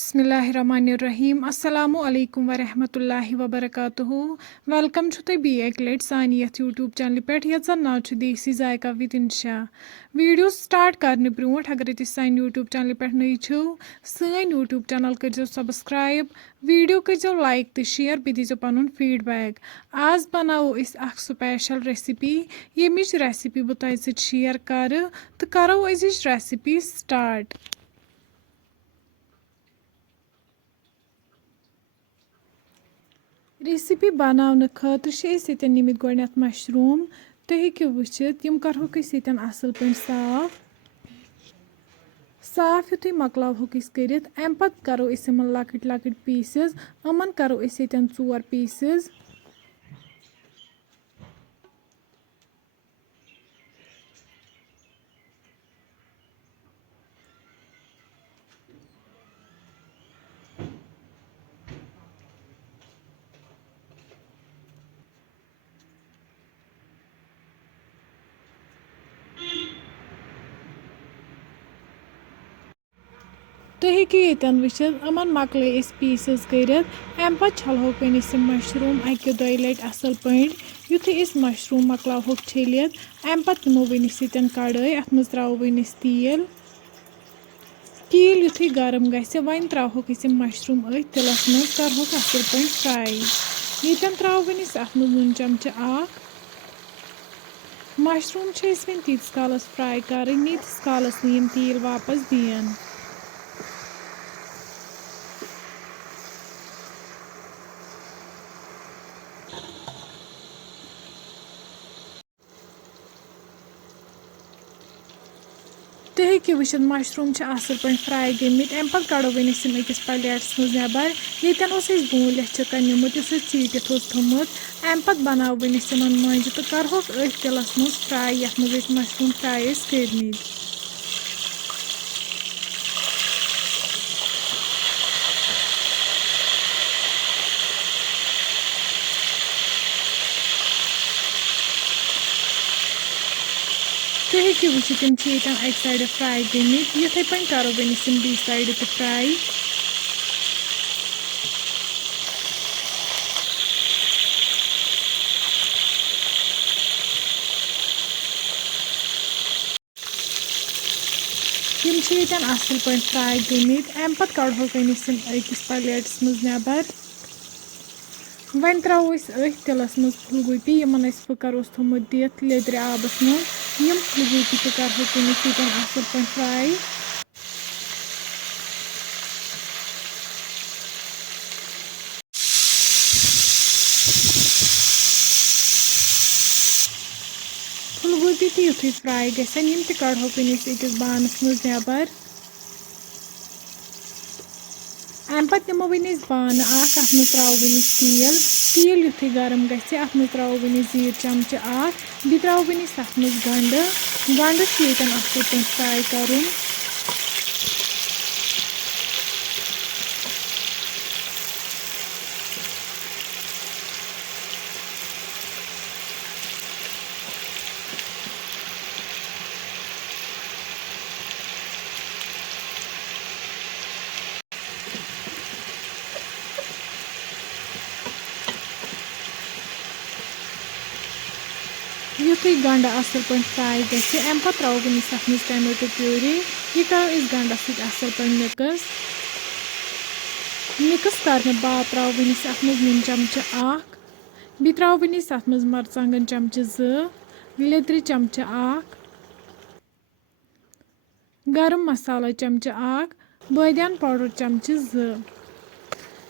बिस्मिल्लाहिर्रहमानिर्रहीम अस्सलामु अलैकुम वरहमतुल्लाहि वबरकातुहू वेलकम छु तुम एक लट सान यथ यूट्यूब चैनल पे यथ जन नाव छु देसी जायका विद इंशा वीडियो स्टार्ट करने ब्रोट अगर तुम सान यूट्यूब चैनल पे नई छो सान यूट्यूब चैनल करो सब्सक्राइब वीडियो करो लाइक तो शेयर बे दीजो पनुन फीडबैक आज बनावो इस अख स्पेशल रेसिपी यमिच रेसिपी बह तुम सत शेयर कर तो करो अजिच रेसिपी स्टार्ट। रेसिपी बनाने खतर निमित गोडनेथ मशरूम तुम हेकु वुचित यम करहोक असल पे साफ साफ युथु मकलावहोक करित अम पत करो यमन लकट लकट पीसेस अमन करो चोर पीसेस। तुम हेकु यन वुचित अमन मकल पीसेस करित अम पत छलहोक मशरूम अकि दो लट असल पे युथु मशरूम मकलावहोक छलित अम पत निमो कड़ाई अत मज त्रो तेल युथु गरम गि वन त्रोक मशरूम तिलस मज करहोक असल पे फ्राई यन त्रो अत मज नून चमचह मशरूम वन तीस कालस फ्राई कर नीतिस कालस तेल वापस दिन। तुम हेकु वुचित मशरूम असल पे फ्राई गमित अम पत कड़ो अकिस प्लेटस मज नबर यन बोन चिकन निमुत चीटित थोमुत अम पत बनाव मंज तो करहोक तिलस मज फ्राई यथ मज मशरूम फ्राई करमित। तुम हेकु वुचित यम अक साइड फ्राई गमित इथे पे करो बी साइड तो फ्राई। यम असल पे फ्राई गमित अम पत कड़होक अकिस प्लेटस मज नबर वन त्रो तिलस मज फुलगोपी यमन फुकर थोमुत दिथ लेदर आबस मज यम फुलगोपी तो करहोक असल पे फ्राई। फुलगोपी तो युथु फ्राई गसन यम कड़होक अकिस बानस मज नबर अम पत निमो बान अत मज त्रो तेल युथु गरम गि अत मज त्रो जीर चमचह बे त्रो अत मज गंड असल पे फ्राई कर। युथु गंड असल पे फ्राई गि अम पत त्रो अत मज टमाटो प्यूरी यह करो गंडस सत असल पे मिक्स करने बाद त्रो अत मज नून चमचह बे त्रो अत मज मरचांगन चमचह लेदर चमचह गरम मसाला चमचह बादियान पाउडर चमचह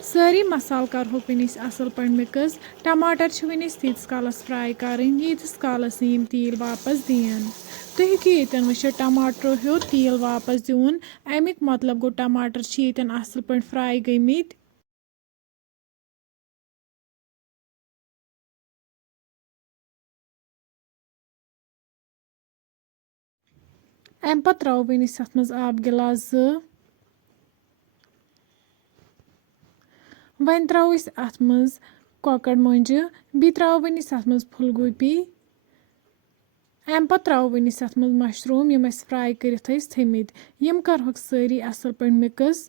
सारी मसाल करहोक असल पे मिक्स टमाटर वन तीस कालस फ्राई कर यीतिस कालस तेल वापस दिन। तुम हेकु यन वुचित टमाटरो हो तेल वापस दिन अमिक मतलब गो टमाटर यन असल पे फ्राई गमित। अम पत त्रो अत मज आब गिलास वन त्रो अत मज कॉकड़ मुंज बे त्रो अत मज फुलगोपी अम पत त्रो अत मज मशरूम यम फ्राई कर थमित यम करहोक सारी असल पे मिक्स।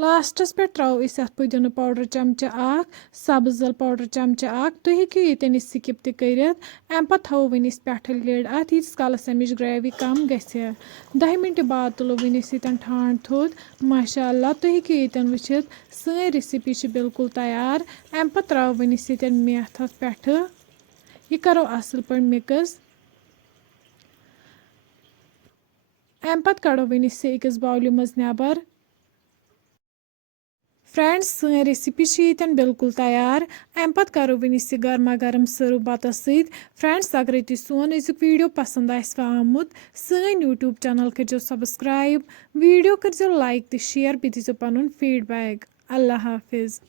لاسٹس پٮ۪ٹھ ترٛاوو أسۍ اَتھ پُدیٖنہٕ پاوڈر چمچہٕ اکھ سبٕز ٲلہٕ پاوڈر چمچہٕ اکھ تُہۍ ہیٚکِو ییٚتٮ۪ن یہِ سِکِپ تہِ کٔرِتھ اَمہِ پتہٕ تھاوو وۄنۍ أسۍ پٮ۪ٹھٕ لِڈ اَتھ ییٖتِس کالس اَمِچ گریوی کم گژھِ 10 مِنٹہِ بعد تُلو وۄنۍ أسۍ ییٚتٮ۪ن ٹھانٛڈ تھوٚد ماشاء اللہ تُہۍ ہیٚکِو ییٚتٮ۪ن وٕچھِتھ سٲنۍ ریسِپی چھِ بالکل تیار اَمہِ پتہٕ ترٛاوو وۄنۍ أسۍ ییٚتٮ۪ن میتھ اَتھ پٮ۪ٹھٕ یہِ کرو اصل پٲٹھۍ مِکٕس اَمہِ پتہٕ کڑو وۄنۍ أسۍ یہِ أکِس باولہِ منٛز نٮ۪بر فرٛٮ۪نٛڈس سٲنۍ ریسِپی چھِ ییٚتٮ۪ن بالکل تیار اَمہِ پتہٕ کرو وۄنۍ أسۍ یہِ گرما گرم سٔرو بتس سۭتۍ فرٛٮ۪نٛڈس اگرے تُہۍ سون أزیُک ویٖڈیو پسنٛد آسِوٕ آمُت سٲنۍ یوٗٹیوٗب چنل کٔرۍزیو سبسکرایب ویٖڈیو کٔرۍزیو لایک تہٕ شیر بیٚیہِ دیٖزیو پنُن فیٖڈبیک اللہ حافظ